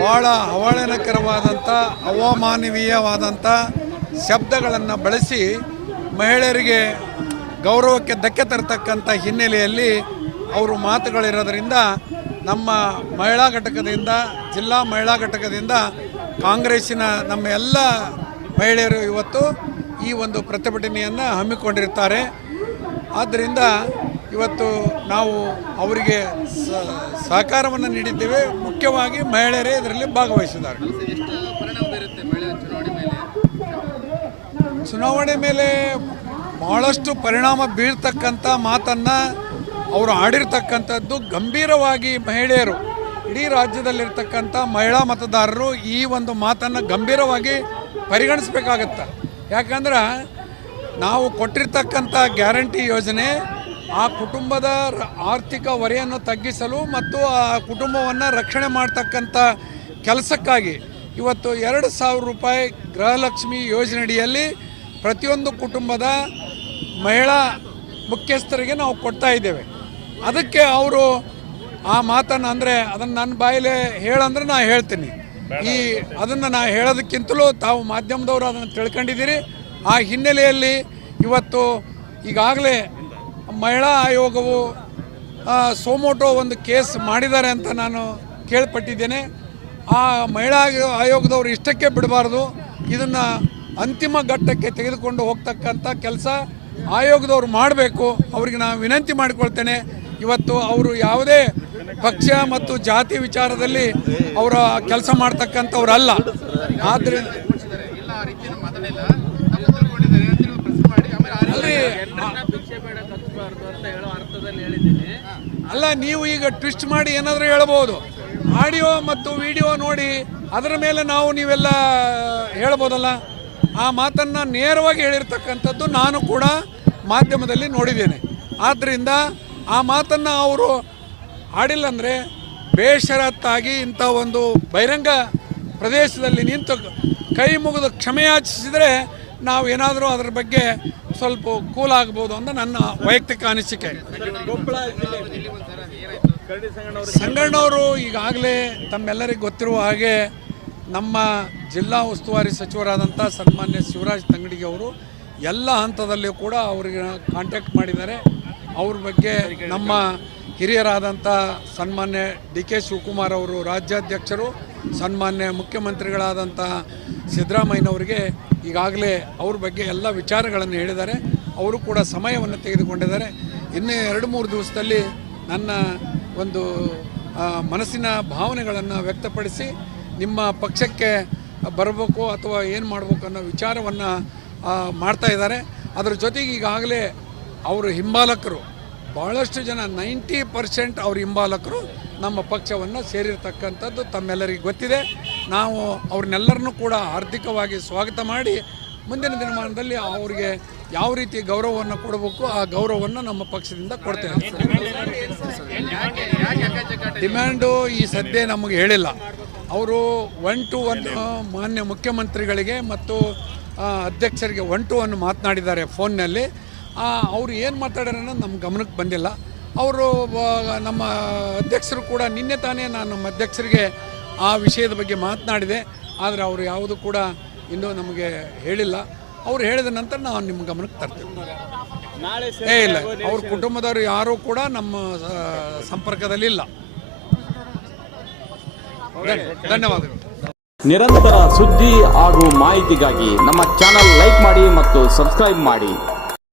ಭಾಳ ಅವಹೇಳನಕರವಾದಂಥ, ಅವಮಾನವೀಯವಾದಂಥ ಶಬ್ದಗಳನ್ನು ಬಳಸಿ ಮಹಿಳೆಯರಿಗೆ ಗೌರವಕ್ಕೆ ಧಕ್ಕೆ ತರತಕ್ಕಂಥ ಹಿನ್ನೆಲೆಯಲ್ಲಿ ಅವರು ಮಾತುಗಳಿರೋದ್ರಿಂದ ನಮ್ಮ ಮಹಿಳಾ ಘಟಕದಿಂದ, ಜಿಲ್ಲಾ ಮಹಿಳಾ ಘಟಕದಿಂದ ಕಾಂಗ್ರೆಸ್ಸಿನ ನಮ್ಮ ಎಲ್ಲ ಮಹಿಳೆಯರು ಇವತ್ತು ಈ ಒಂದು ಪ್ರತಿಭಟನೆಯನ್ನು ಹಮ್ಮಿಕೊಂಡಿರ್ತಾರೆ. ಆದ್ದರಿಂದ ಇವತ್ತು ನಾವು ಅವರಿಗೆ ಸಹಕಾರವನ್ನು ನೀಡಿದ್ದೇವೆ. ಮುಖ್ಯವಾಗಿ ಮಹಿಳೆಯರೇ ಇದರಲ್ಲಿ ಭಾಗವಹಿಸಿದ್ದಾರೆ. ಚುನಾವಣೆ ಮೇಲೆ ಬಹಳಷ್ಟು ಪರಿಣಾಮ ಬೀರ್ತಕ್ಕಂಥ ಮಾತನ್ನು ಅವರು ಆಡಿರ್ತಕ್ಕಂಥದ್ದು ಗಂಭೀರವಾಗಿ ಮಹಿಳೆಯರು. ಇಡೀ ರಾಜ್ಯದಲ್ಲಿರ್ತಕ್ಕಂಥ ಮಹಿಳಾ ಮತದಾರರು ಈ ಒಂದು ಮಾತನ್ನು ಗಂಭೀರವಾಗಿ ಪರಿಗಣಿಸಬೇಕಾಗತ್ತೆ. ಯಾಕಂದ್ರೆ ನಾವು ಕೊಟ್ಟಿರ್ತಕ್ಕಂಥ ಗ್ಯಾರಂಟಿ ಯೋಜನೆ ಆ ಕುಟುಂಬದ ಆರ್ಥಿಕ ಹೊರೆಯನ್ನು ತಗ್ಗಿಸಲು ಮತ್ತು ಆ ಕುಟುಂಬವನ್ನು ರಕ್ಷಣೆ ಮಾಡ್ತಕ್ಕಂಥ ಕೆಲಸಕ್ಕಾಗಿ ಇವತ್ತು ಎರಡು ಸಾವಿರ ರೂಪಾಯಿ ಗೃಹಲಕ್ಷ್ಮಿ ಯೋಜನೆಯಡಿಯಲ್ಲಿ ಪ್ರತಿಯೊಂದು ಕುಟುಂಬದ ಮಹಿಳಾ ಮುಖ್ಯಸ್ಥರಿಗೆ ನಾವು ಕೊಡ್ತಾ ಇದ್ದೇವೆ. ಅದಕ್ಕೆ ಅವರು ಆ ಮಾತನ್ನು ಅಂದರೆ ಅದನ್ನು ನನ್ನ ಬಾಯಲ್ಲಿ ಹೇಳಂದ್ರೆ ನಾನು ಹೇಳ್ತೀನಿ. ಈ ಅದನ್ನು ನಾ ಹೇಳೋದಕ್ಕಿಂತಲೂ ತಾವು ಮಾಧ್ಯಮದವರು ಅದನ್ನು ತಿಳ್ಕೊಂಡಿದ್ದೀರಿ. ಆ ಹಿನ್ನೆಲೆಯಲ್ಲಿ ಇವತ್ತು ಈಗಾಗಲೇ ಮಹಿಳಾ ಆಯೋಗವು ಸೋಮೋಟೋ ಒಂದು ಕೇಸ್ ಮಾಡಿದ್ದಾರೆ ಅಂತ ನಾನು ಕೇಳ್ಪಟ್ಟಿದ್ದೇನೆ. ಆ ಮಹಿಳಾ ಆಯೋ- ಆಯೋಗದವರು ಇಷ್ಟಕ್ಕೆ ಬಿಡಬಾರ್ದು. ಇದನ್ನು ಅಂತಿಮ ಘಟ್ಟಕ್ಕೆ ತೆಗೆದುಕೊಂಡು ಹೋಗ್ತಕ್ಕಂಥ ಕೆಲಸ ಆಯೋಗದವರು ಮಾಡಬೇಕು. ಅವರಿಗೆ ನಾನು ವಿನಂತಿ ಮಾಡಿಕೊಳ್ತೇನೆ. ಇವತ್ತು ಅವರು ಯಾವುದೇ ಪಕ್ಷ ಮತ್ತು ಜಾತಿ ವಿಚಾರದಲ್ಲಿ ಅವರ ಕೆಲಸ ಮಾಡ್ತಕ್ಕಂಥವ್ರಲ್ಲ. ಆದ್ದರಿಂದ ಘೋಷಿಸಿದ್ದಾರೆ ಇಲ್ಲ ಆ ರೀತಿ ನಾವು ಮಾತಾಡಿಲ್ಲ ತಪ್ಪು ತಿಳ್ಕೊಂಡಿದ್ದಾರೆ ಅಂತೇಳಿ ಪ್ರಶ್ನೆ ಮಾಡಿ ಆಮೇಲೆ ಆ ರೀತಿ ಅಲ್ರಿ ಭಿಕ್ಷೆ ಬೇಡ ಕಚ್ಚಬಾರ್ದು ಅಂತ ಹೇಳೋ ಅರ್ಥದಲ್ಲಿ ಹೇಳಿದ್ದೀನಿ ಅಲ್ಲ, ನೀವು ಈಗ ಟ್ವಿಸ್ಟ್ ಮಾಡಿ ಏನಾದರೂ ಹೇಳ್ಬೋದು. ಆಡಿಯೋ ಮತ್ತು ವಿಡಿಯೋ ನೋಡಿ, ಅದರ ಮೇಲೆ ನಾವು ನೀವೆಲ್ಲ ಹೇಳ್ಬೋದಲ್ಲ? ಆ ಮಾತನ್ನು ನೇರವಾಗಿ ಹೇಳಿರ್ತಕ್ಕಂಥದ್ದು ನಾನು ಕೂಡ ಮಾಧ್ಯಮದಲ್ಲಿ ನೋಡಿದ್ದೇನೆ. ಆದ್ದರಿಂದ ಆ ಮಾತನ್ನು ಅವರು ಆಡಿಲ್ಲ ಅಂದರೆ ಬೇಷರತ್ತಾಗಿ ಇಂಥ ಒಂದು ಬಹಿರಂಗ ಪ್ರದೇಶದಲ್ಲಿ ನಿಂತು ಕೈ ಮುಗಿದು ಕ್ಷಮೆಯಾಚಿಸಿದರೆ ನಾವು ಏನಾದರೂ ಅದರ ಬಗ್ಗೆ ಸ್ವಲ್ಪ ಕೂಲ್ ಆಗ್ಬೋದು ಅಂತ ನನ್ನ ವೈಯಕ್ತಿಕ ಅನಿಸಿಕೆ. ಸಂಗಣ್ಣವರು ಈಗಾಗಲೇ ತಮ್ಮೆಲ್ಲರಿಗೆ ಗೊತ್ತಿರುವ ಹಾಗೆ ನಮ್ಮ ಜಿಲ್ಲಾ ಉಸ್ತುವಾರಿ ಸಚಿವರಾದಂಥ ಸನ್ಮಾನ್ಯ ಶಿವರಾಜ್ ತಂಗಡಿಗೆ ಅವರು ಎಲ್ಲ ಹಂತದಲ್ಲಿಯೂ ಕೂಡ ಅವರಿಗೆ ಕಾಂಟ್ಯಾಕ್ಟ್ ಮಾಡಿದ್ದಾರೆ. ಅವ್ರ ಬಗ್ಗೆ ನಮ್ಮ ಹಿರಿಯರಾದಂಥ ಸನ್ಮಾನ್ಯ ಡಿ ಕೆ ಶಿವಕುಮಾರ್ ಅವರು ರಾಜ್ಯಾಧ್ಯಕ್ಷರು, ಸನ್ಮಾನ್ಯ ಮುಖ್ಯಮಂತ್ರಿಗಳಾದಂಥ ಸಿದ್ದರಾಮಯ್ಯನವರಿಗೆ ಈಗಾಗಲೇ ಅವ್ರ ಬಗ್ಗೆ ಎಲ್ಲ ವಿಚಾರಗಳನ್ನು ಹೇಳಿದ್ದಾರೆ. ಅವರು ಕೂಡ ಸಮಯವನ್ನು ತೆಗೆದುಕೊಂಡಿದ್ದಾರೆ. ಇನ್ನೇ ಎರಡು ಮೂರು ದಿವಸದಲ್ಲಿ ನನ್ನ ಒಂದು ಮನಸ್ಸಿನ ಭಾವನೆಗಳನ್ನು ವ್ಯಕ್ತಪಡಿಸಿ ನಿಮ್ಮ ಪಕ್ಷಕ್ಕೆ ಬರಬೇಕು ಅಥವಾ ಏನು ಮಾಡಬೇಕು ಅನ್ನೋ ವಿಚಾರವನ್ನು ಮಾಡ್ತಾ ಇದ್ದಾರೆ. ಅದರ ಜೊತೆಗೆ ಈಗಾಗಲೇ ಅವರು ಹಿಂಬಾಲಕರು. ಭಾಳಷ್ಟು ಜನ ನೈಂಟಿ ಪರ್ಸೆಂಟ್ ಅವ್ರ ಹಿಂಬಾಲಕರು ನಮ್ಮ ಪಕ್ಷವನ್ನು ಸೇರಿರ್ತಕ್ಕಂಥದ್ದು ತಮ್ಮೆಲ್ಲರಿಗೆ ಗೊತ್ತಿದೆ. ನಾವು ಅವ್ರನ್ನೆಲ್ಲರನ್ನೂ ಕೂಡ ಆರ್ಥಿಕವಾಗಿ ಸ್ವಾಗತ ಮಾಡಿ ಮುಂದಿನ ದಿನಮಾನದಲ್ಲಿ ಅವರಿಗೆ ಯಾವ ರೀತಿ ಗೌರವವನ್ನು ಕೊಡಬೇಕು, ಆ ಗೌರವವನ್ನು ನಮ್ಮ ಪಕ್ಷದಿಂದ ಕೊಡ್ತೇವೆ ಡಿಮ್ಯಾಂಡು ಈ ಸದ್ಯ ನಮಗೆ ಹೇಳಿಲ್ಲ. ಅವರು ಒನ್ ಟು ಒನ್ ಮಾನ್ಯ ಮುಖ್ಯಮಂತ್ರಿಗಳಿಗೆ ಮತ್ತು ಅಧ್ಯಕ್ಷರಿಗೆ ಒನ್ ಟು ಒನ್ ಮಾತನಾಡಿದ್ದಾರೆ ಫೋನ್ನಲ್ಲಿ. ಅವರು ಏನು ಮಾತಾಡ್ಯಾರ ಅನ್ನೋದು ನಮ್ಮ ಗಮನಕ್ಕೆ ಬಂದಿಲ್ಲ. ಅವರು ನಮ್ಮ ಅಧ್ಯಕ್ಷರು ಕೂಡ ನಿನ್ನೆ ತಾನೇ ನಾನು ನಮ್ಮ ಅಧ್ಯಕ್ಷರಿಗೆ ಆ ವಿಷಯದ ಬಗ್ಗೆ ಮಾತನಾಡಿದೆ. ಆದರೆ ಅವರು ಯಾವುದು ಕೂಡ ಇನ್ನೂ ನಮಗೆ ಹೇಳಿಲ್ಲ. ಅವ್ರು ಹೇಳಿದ ನಂತರ ನಾವು ನಿಮ್ಮ ಗಮನಕ್ಕೆ ತರ್ತೇವೆ ನಾಳೆ ಏ ಇಲ್ಲ ಅವ್ರ ಕುಟುಂಬದವರು ಯಾರೂ ಕೂಡ ನಮ್ಮ ಸಂಪರ್ಕದಲ್ಲಿಲ್ಲ ಧನ್ಯವಾದಗಳು. ನಿರಂತರ ಸುದ್ದಿ ಹಾಗೂ ಮಾಹಿತಿಗಾಗಿ ನಮ್ಮ ಚಾನಲ್ ಲೈಕ್ ಮಾಡಿ ಮತ್ತು ಸಬ್ಸ್ಕ್ರೈಬ್ ಮಾಡಿ.